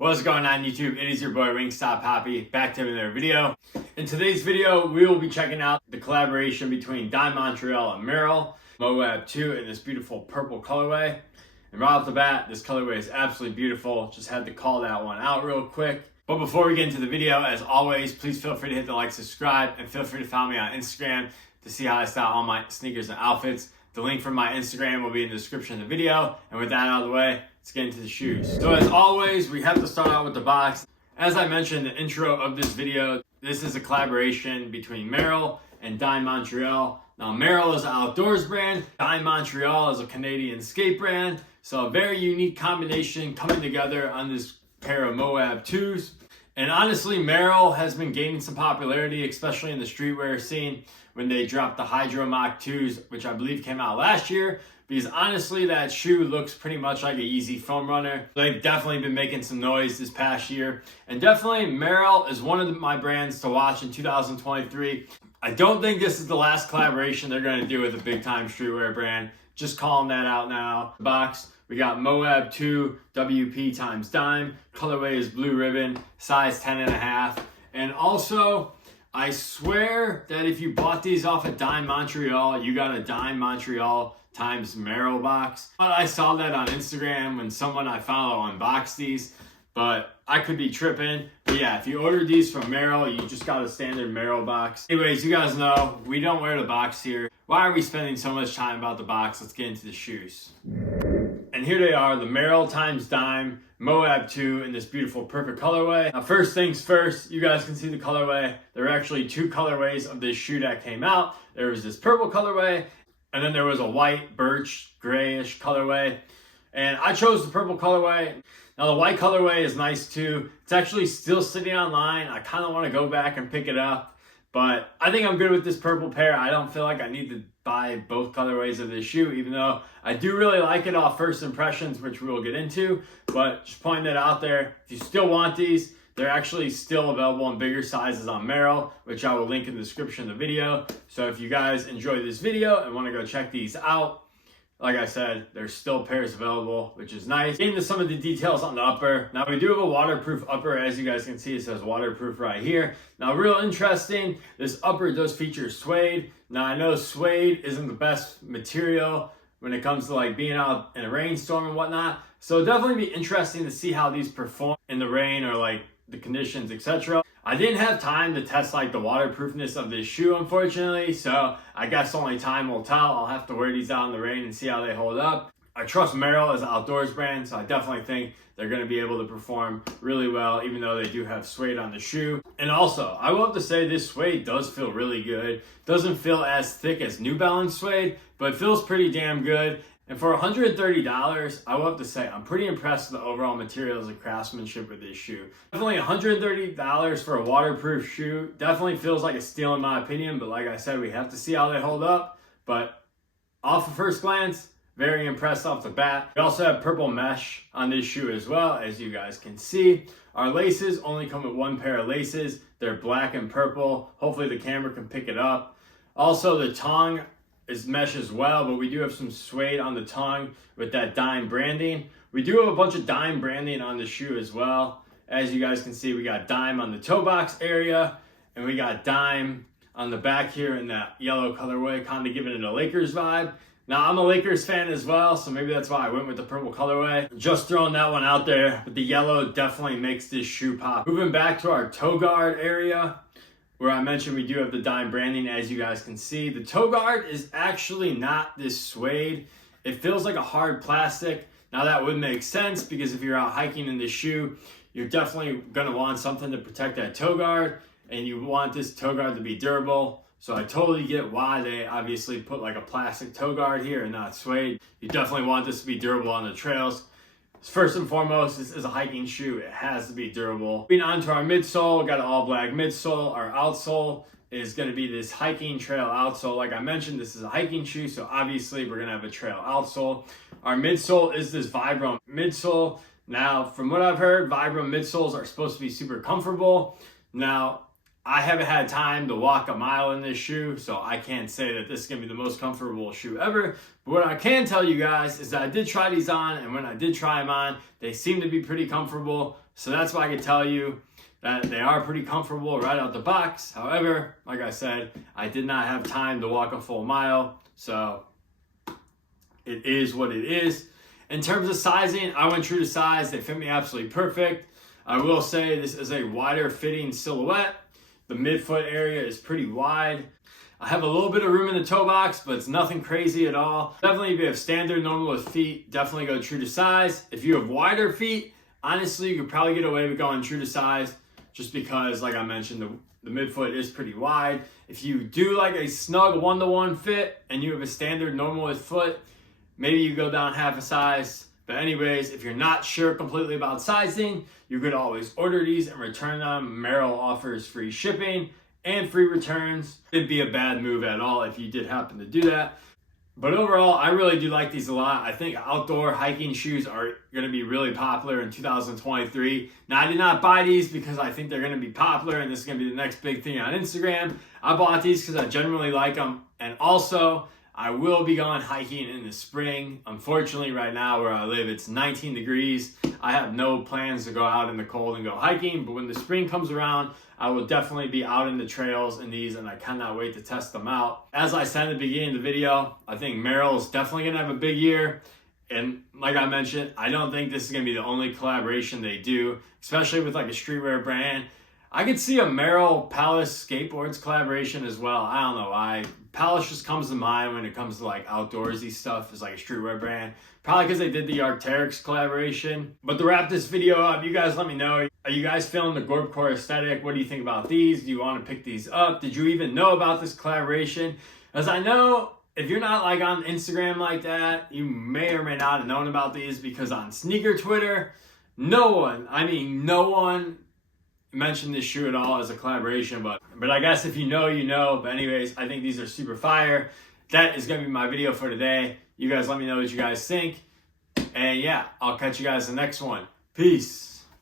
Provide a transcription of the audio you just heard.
What's going on YouTube? It is your boy Wingstop Poppy, back to another video. In today's video, we will be checking out the collaboration between Dime Montreal and Merrell, Moab 2 in this beautiful purple colorway. And right off the bat, this colorway is absolutely beautiful. Just had to call that one out real quick. But before we get into the video, as always, please feel free to hit the like, subscribe, and feel free to follow me on Instagram to see how I style all my sneakers and outfits. The link for my Instagram will be in the description of the video. And with that out of the way, let's get into the shoes. So as always, we have to start out with the box. As I mentioned in the intro of this video, this is a collaboration between Merrell and Dime Montreal. Now Merrell is an outdoors brand, Dime Montreal is a Canadian skate brand. So a very unique combination coming together on this pair of Moab 2s. And honestly, Merrell has been gaining some popularity, especially in the streetwear scene when they dropped the Hydro Mach 2s, which I believe came out last year. Because honestly, that shoe looks pretty much like a Yeezy foam runner. They've definitely been making some noise this past year. And definitely Merrell is one of my brands to watch in 2023. I don't think this is the last collaboration they're going to do with a big time streetwear brand. Just calling that out now. Box, we got Moab 2 WP times Dime. Colorway is blue ribbon, size 10.5. And also, I swear that if you bought these off of Dime Montreal, you got a Dime Montreal times Merrell box. But I saw that on Instagram when someone I follow unboxed these, but I could be tripping. But yeah, if you ordered these from Merrell, you just got a standard Merrell box. Anyways, you guys know we don't wear the box here. Why are we spending so much time about the box? Let's get into the shoes. And here they are, the Merrell times Dime Moab 2 in this beautiful perfect colorway. Now first things first, you guys can see the colorway. There are actually two colorways of this shoe that came out. There was this purple colorway, and then there was a white birch grayish colorway. And I chose the purple colorway. Now the white colorway is nice too. It's actually still sitting online. I kind of want to go back and pick it up, but I think I'm good with this purple pair. I don't feel like I need to buy both colorways of this shoe, even though I do really like it off first impressions, which we will get into. But just pointing that out there, if you still want these, they're actually still available in bigger sizes on Merrell, which I will link in the description of the video. So if you guys enjoy this video and want to go check these out, like I said, there's still pairs available, which is nice. Getting into some of the details on the upper. Now we do have a waterproof upper. As you guys can see, it says waterproof right here. Now real interesting, this upper does feature suede. Now I know suede isn't the best material when it comes to like being out in a rainstorm and whatnot. So it'll definitely be interesting to see how these perform in the rain or like the conditions, etc. I didn't have time to test like the waterproofness of this shoe, unfortunately, so I guess only time will tell. I'll have to wear these out in the rain and see how they hold up. I trust Merrell as an outdoors brand, so I definitely think they're going to be able to perform really well, even though they do have suede on the shoe. And also, I will have to say this suede does feel really good. Doesn't feel as thick as New Balance suede, but it feels pretty damn good. And for $130, I will have to say I'm pretty impressed with the overall materials and craftsmanship with this shoe. Definitely $130 for a waterproof shoe. Definitely feels like a steal in my opinion, but like I said, we have to see how they hold up. But off of first glance, very impressed off the bat. We also have purple mesh on this shoe as well, as you guys can see. Our laces only come with one pair of laces. They're black and purple. Hopefully the camera can pick it up. Also the tongue is mesh as well, but we do have some suede on the tongue with that Dime branding. We do have a bunch of Dime branding on the shoe as well. As you guys can see, we got Dime on the toe box area, and we got Dime on the back here in that yellow colorway, kind of giving it a Lakers vibe. Now, I'm a Lakers fan as well, so maybe that's why I went with the purple colorway. Just throwing that one out there, but the yellow definitely makes this shoe pop. Moving back to our toe guard area, where I mentioned we do have the Dime branding, as you guys can see. The toe guard is actually not this suede. It feels like a hard plastic. Now that would make sense because if you're out hiking in this shoe, you're definitely gonna want something to protect that toe guard, and you want this toe guard to be durable. So I totally get why they obviously put like a plastic toe guard here and not suede. You definitely want this to be durable on the trails. First and foremost, this is a hiking shoe. It has to be durable. Moving on to our midsole, got an all black midsole. Our outsole is going to be this hiking trail outsole. Like I mentioned, this is a hiking shoe, so obviously we're going to have a trail outsole. Our midsole is this Vibram midsole. Now, from what I've heard, Vibram midsoles are supposed to be super comfortable. Now, I haven't had time to walk a mile in this shoe, so I can't say that this is going to be the most comfortable shoe ever. But what I can tell you guys is that I did try these on, and when I did try them on, they seem to be pretty comfortable. So that's why I can tell you that they are pretty comfortable right out the box. However, like I said, I did not have time to walk a full mile, so it is what it is. In terms of sizing, I went true to size. They fit me absolutely perfect. I will say this is a wider fitting silhouette. The midfoot area is pretty wide. I have a little bit of room in the toe box, but it's nothing crazy at all. Definitely if you have standard normalist feet, definitely go true to size. If you have wider feet, honestly, you could probably get away with going true to size just because, like I mentioned, the midfoot is pretty wide. If you do like a snug one-to-one fit and you have a standard normalist foot, maybe you go down half a size. But anyways, if you're not sure completely about sizing, you could always order these and return them. Merrell offers free shipping and free returns. It'd be a bad move at all if you did happen to do that. But overall, I really do like these a lot. I think outdoor hiking shoes are going to be really popular in 2023. Now, I did not buy these because I think they're going to be popular and this is going to be the next big thing on Instagram. I bought these because I generally like them. And also, I will be going hiking in the spring. Unfortunately, right now where I live, it's 19 degrees. I have no plans to go out in the cold and go hiking, but when the spring comes around, I will definitely be out in the trails in these, and I cannot wait to test them out. As I said at the beginning of the video, I think Merrell is definitely going to have a big year. And like I mentioned, I don't think this is going to be the only collaboration they do, especially with like a streetwear brand. I could see a Merrell Palace Skateboards collaboration as well. I don't know why. Palace just comes to mind when it comes to like outdoorsy stuff as like a streetwear brand. Probably because they did the Arc'teryx collaboration. But to wrap this video up, you guys let me know. Are you guys feeling the Gorpcore aesthetic? What do you think about these? Do you want to pick these up? Did you even know about this collaboration? As I know, if you're not like on Instagram like that, you may or may not have known about these because on sneaker Twitter, no one mentioned this shoe at all as a collaboration, but I guess if you know, you know. But anyways, I think these are super fire. That is going to be my video for today. You guys let me know what you guys think. And yeah, I'll catch you guys in the next one. Peace.